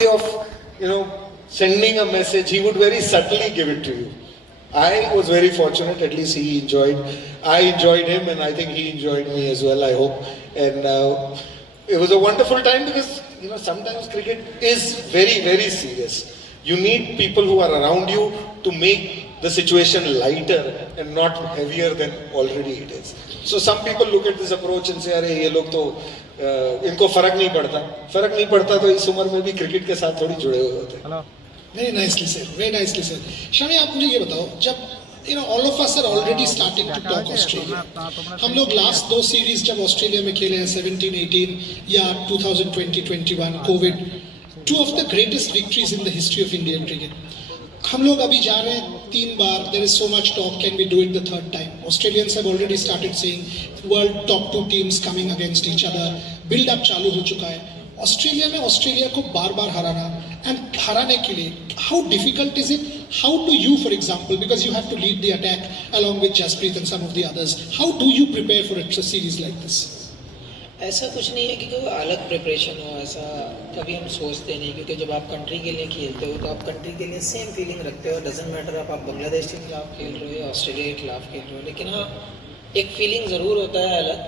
of sending a message, he would very subtly give it to you. I was very fortunate, at least he enjoyed. I enjoyed him, and I think he enjoyed me as well, I hope. And it was a wonderful time because sometimes cricket is very, very serious. You need people who are around you to make the situation lighter and not heavier than already it is. So some people look at this approach and say, अरे ये लोग तो इनको फर्क नहीं पड़ता तो इस उम्र में भी क्रिकेट के साथ थोड़ी जुड़े हुए होते हैं. Very nicely said, very nicely said. Shami, आप मुझे ये बताओ, जब all of us are already starting to talk Australia. हम लोग लास्ट दो सीरीज जब ऑस्ट्रेलिया में खेले हैं 17-18 या 2020-21 Covid, two of the greatest victories in the history of Indian cricket. हम लोग अभी जा रहे हैं 3 बार. There is so much talk. Can we do it the third time? Australians have already started saying world top 2 teams coming against each other. Build up चालू हो चुका है. ऑस्ट्रेलिया में ऑस्ट्रेलिया को बार-बार हराना and हराने के लिए how difficult is it? How do you, for example, because you have to lead the attack along with Jasprit and some of the others, how do you prepare for a series like this? ऐसा कुछ नहीं है कि कोई अलग preparation हो, ऐसा कभी हम सोचते नहीं, क्योंकि जब आप कंट्री के लिए खेलते हो तो आप कंट्री के लिए सेम फीलिंग रखते हो. डजेंट मैटर आप बांग्लादेश के खिलाफ खेल रहे हो या ऑस्ट्रेलिया के खिलाफ खेल रहे हो. लेकिन हाँ, एक फीलिंग ज़रूर होता है अलग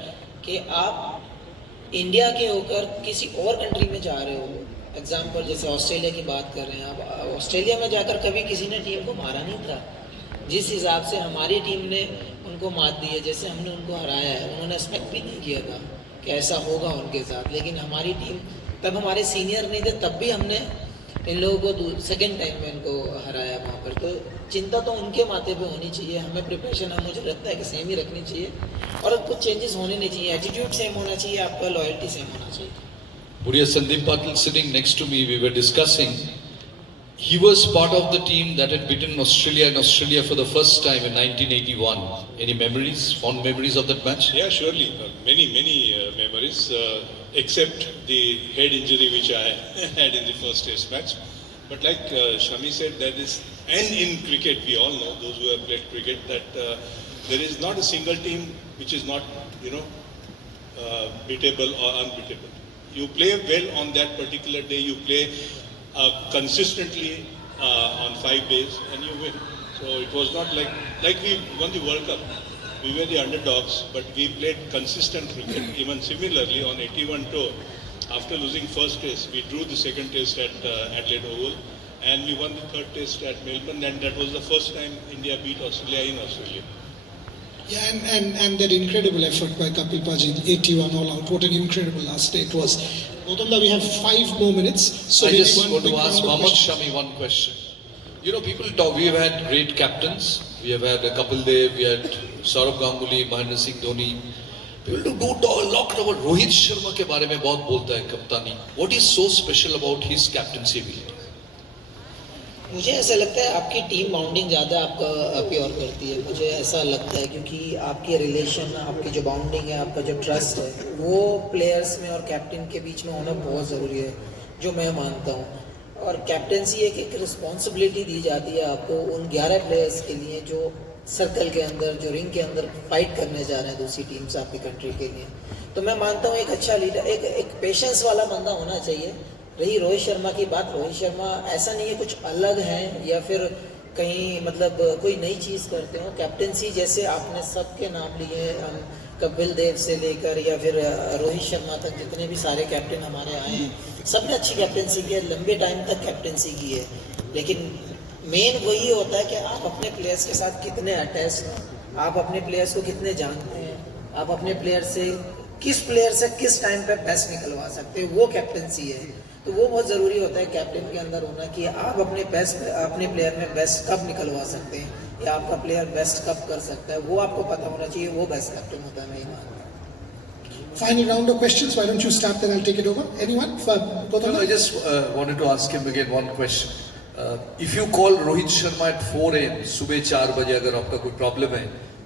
कि आप इंडिया के होकर किसी और कंट्री में जा रहे हो. एग्जाम्पल जैसे ऑस्ट्रेलिया की बात कर रहे हैं आप, ऑस्ट्रेलिया में जाकर कभी किसी ने टीम को मारा नहीं था. जिस हिसाब से हमारी टीम ने उनको मात दी है, जैसे हमने उनको हराया है, उन्होंने एक्सपेक्ट भी नहीं किया था कि ऐसा होगा उनके साथ. लेकिन हमारी टीम, तब हमारे सीनियर नहीं थे, तब भी हमने इन लोगों को सेकेंड टाइम में इनको हराया वहाँ पर. तो चिंता तो उनके माथे पे होनी चाहिए. हमें प्रिपरेशन मुझे लगता है कि सेम ही रखनी चाहिए और कुछ चेंजेस होने नहीं चाहिए. एटीट्यूड सेम होना चाहिए, आपका लॉयल्टी सेम होना चाहिए. Puriya, Sandeep Patil sitting next to me, we were discussing. He was part of the team that had beaten Australia in Australia for the first time in 1981. Any memories, fond memories of that match? Yeah, surely. Many memories, except the head injury which I had in the first test match. But like Shami said, that is, and in cricket, we all know, those who have played cricket, that there is not a single team which is not, beatable or unbeatable. You play well on that particular day, you play consistently on 5 days and you win. So it was not like we won the World Cup. We were the underdogs, but we played consistent cricket. Even similarly on 81 tour, after losing first test, we drew the second test at Adelaide Oval and we won the third test at Melbourne, and that was the first time India beat Australia in Australia. Yeah, and that incredible effort by Kapil Paji, 81 all out. What an incredible last day it was. Gautamda, we have 5 more minutes. So I just want to ask Mohammad Shami one question. People talk, we have had great captains. We have had Kapil Dev, we had Saurabh Ganguly, Mahendra Singh Dhoni. People do talk a lot about Rohit Sharma के बारे में बहुत बोलता है कप्तानी. What is so special about his captaincy ability? मुझे ऐसा लगता है आपकी टीम बाउंडिंग ज़्यादा आपका प्योर करती है. मुझे ऐसा लगता है क्योंकि आपके रिलेशन, आपकी जो बाउंडिंग है, आपका जो ट्रस्ट है, वो प्लेयर्स में और कैप्टन के बीच में होना बहुत ज़रूरी है, जो मैं मानता हूँ. और कैप्टनसी एक रिस्पॉन्सिबिलिटी दी जाती है आपको उन 11 प्लेयर्स के लिए जो सर्कल के अंदर, जो रिंग के अंदर फाइट करने जा रहे हैं दूसरी टीम से आपकी कंट्री के लिए. तो मैं मानता हूँ एक अच्छा लीडर, एक पेशेंस वाला बंदा होना चाहिए. रही रोहित शर्मा की बात, रोहित शर्मा ऐसा नहीं है कुछ अलग है या फिर कहीं मतलब कोई नई चीज़ करते हो. कैप्टनसी जैसे आपने सबके नाम लिए, हम कपिल देव से लेकर या फिर रोहित शर्मा तक, जितने भी सारे कैप्टन हमारे आए हैं, सब ने अच्छी कैप्टनसी की है, लंबे टाइम तक कैप्टनसी की है. लेकिन मेन वही होता है कि आप अपने प्लेयर्स के साथ कितने अटैच हैं, आप अपने प्लेयर्स को कितने जानते हैं, आप अपने प्लेयर से किस टाइम पे बेस्ट निकलवा सकते हैं, वो कैप्टनसी है. तो वो बहुत ज़रूरी होता है कैप्टन के अंदर होना कि आप अपने प्लेयर में बेस्ट कब निकलवा सकते हैं या आपका प्लेयर बेस्ट कब कर सकता है, वो आपको पता होना चाहिए. वो बेस्ट कैप्टन होता है, मैं ये मानता हूँ. Final round of questions. Why don't you start, then I'll take it over. Anyone? No, I just wanted to ask him again one question. If you call Rohit Sharma at 4 AM, सुबह 4 बजे अगर आपका कोई problem है,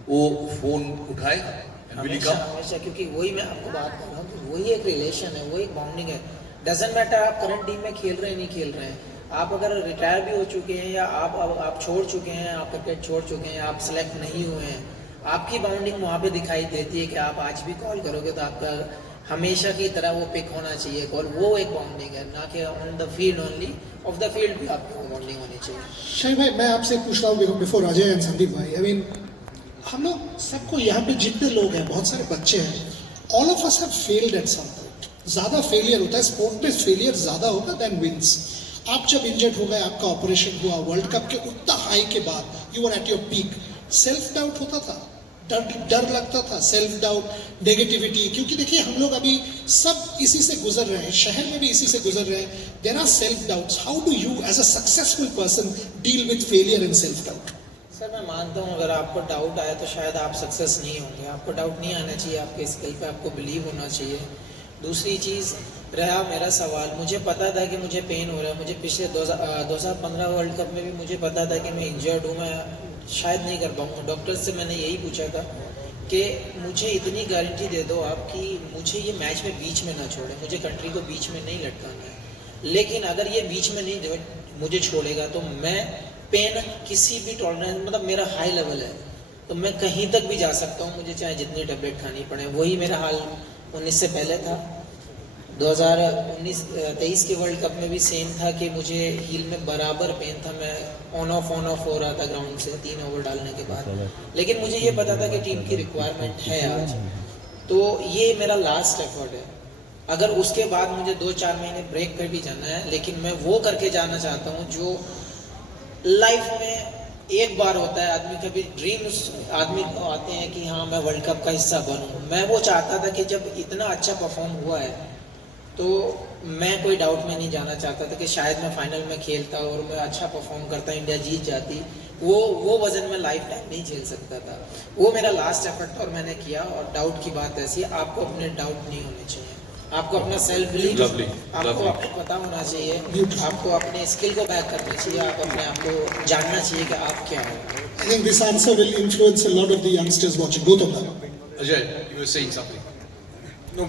वो phone उठाएगा? हमेशा, क्योंकि वही मैं आपको बात कर रहा हूँ कि वही एक रिलेशन है, वही एक बाउंडिंग है. डजेंट मैटर आप करंट टीम में खेल रहे हैं नहीं खेल रहे हैं, आप अगर रिटायर भी हो चुके हैं या आप छोड़ चुके हैं, आप क्रिकेट छोड़ चुके हैं, आप सेलेक्ट नहीं हुए हैं, आपकी बाउंडिंग वहाँ पे दिखाई देती है कि आप आज भी कॉल करोगे तो आपका हमेशा की तरह वो पिक होना चाहिए और वो एक बॉन्डिंग है, ना कि on the field only, of the field भी आपकी बॉन्डिंग होनी चाहिए। शाही भाई मैं आपसे पूछ रहा हूँ बिफोर अजय एंड संदीप भाई, आई मीन हम लोग सबको यहाँ पे जितने लोग हैं, बहुत सारे बच्चे हैं, all of us have failed at some point. ज़्यादा फेलियर होता है स्पोर्ट में, फेलियर ज़्यादा होगा देन विंस। आप जब इंजर्ड हो गए, आपका ऑपरेशन हुआ, वर्ल्ड कप के उतना हाई के बाद you were at your peak, self doubt होता था, डर लगता था, सेल्फ डाउट, नेगेटिविटी, क्योंकि देखिए हम लोग अभी सब इसी से गुजर रहे हैं, शहर में भी इसी से गुजर रहे हैं। There are self doubts, how do you as a successful person deal with failure and self doubt? Sir मैं मानता हूँ अगर आपको डाउट आया तो शायद आप सक्सेस नहीं होंगे। आपको डाउट नहीं आना चाहिए, आपके स्किल पे आपको बिलीव होना चाहिए। दूसरी चीज़ रहा मेरा सवाल, मुझे पता था कि मुझे पेन हो रहा है। मुझे पिछले 2015 वर्ल्ड कप में भी मुझे पता था कि मैं इंजर्ड हूँ, मैं शायद नहीं कर पाऊँगा। डॉक्टर से मैंने यही पूछा था कि मुझे इतनी गारंटी दे दो आप कि मुझे ये मैच में बीच में ना छोड़े, मुझे कंट्री को बीच में नहीं लटकाना है। लेकिन अगर ये बीच में नहीं मुझे छोड़ेगा तो मैं पेन किसी भी टॉलरेंस, मतलब मेरा हाई लेवल है तो मैं कहीं तक भी जा सकता हूँ, मुझे चाहे जितनी टेबलेट खानी पड़े। वही मेरा हाल 19 से पहले था। 2023 के वर्ल्ड कप में भी सेम था कि मुझे हील में बराबर पेन था, मैं ऑन ऑफ हो रहा था ग्राउंड से 3 ओवर डालने के बाद। लेकिन मुझे ये पता था कि टीम की रिक्वायरमेंट है आज, तो ये मेरा लास्ट एफर्ट है। अगर उसके बाद मुझे 2-4 महीने ब्रेक पर भी जाना है, लेकिन मैं वो करके जाना चाहता हूँ जो लाइफ में एक बार होता है। आदमी कभी ड्रीम्स आदमी को आते हैं कि हाँ मैं वर्ल्ड कप का हिस्सा बनूं। मैं वो चाहता था कि जब इतना अच्छा परफॉर्म हुआ है तो मैं कोई डाउट में नहीं जाना चाहता था कि शायद मैं फाइनल में खेलता और मैं अच्छा परफॉर्म करता, इंडिया जीत जाती। वो वजन में लाइफ टाइम नहीं झेल सकता था। वो मेरा लास्ट एफर्ट था और मैंने किया। और डाउट की बात ऐसी है, आपको अपने डाउट नहीं होने चाहिए, आपको अपना सेल्फ बिलीव, आपको पता होना चाहिए, आपको अपने स्किल को बैक करना चाहिए, आप अपने आप को जानना चाहिए कि आप क्या हो। I think this answer will influence a lot of the youngsters watching, both of them. Ajay, you were saying something. No,